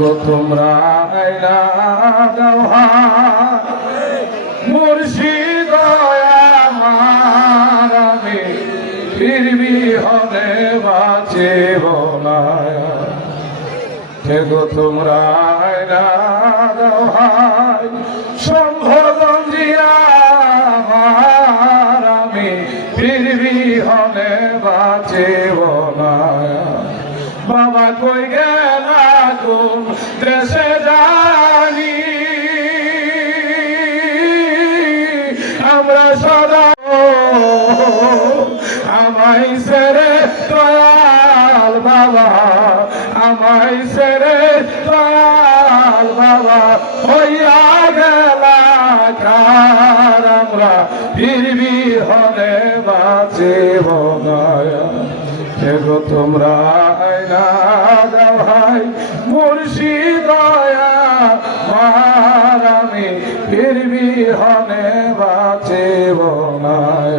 গো, তোমরা মুর্শিদ আমি ফিরবি হলে বাঁচে বলায় গো, তোমরা সম্ভবঞ্জিয়া আমি ফিরবি হলে বাঁচে বলায় বাবা কই গেলা? দেশে জানি, আমরা সদা আমাই সেরে দয়াল বাবা আমাই সেরে দয়াল বাবা, হইয়া গেলা কার আমরা ফিরবি হলে বাঁচে বগায়া গো তোমরা আয়না ভাই মুর্শিদ মারামে ফিরবি হনে বাঁচেব না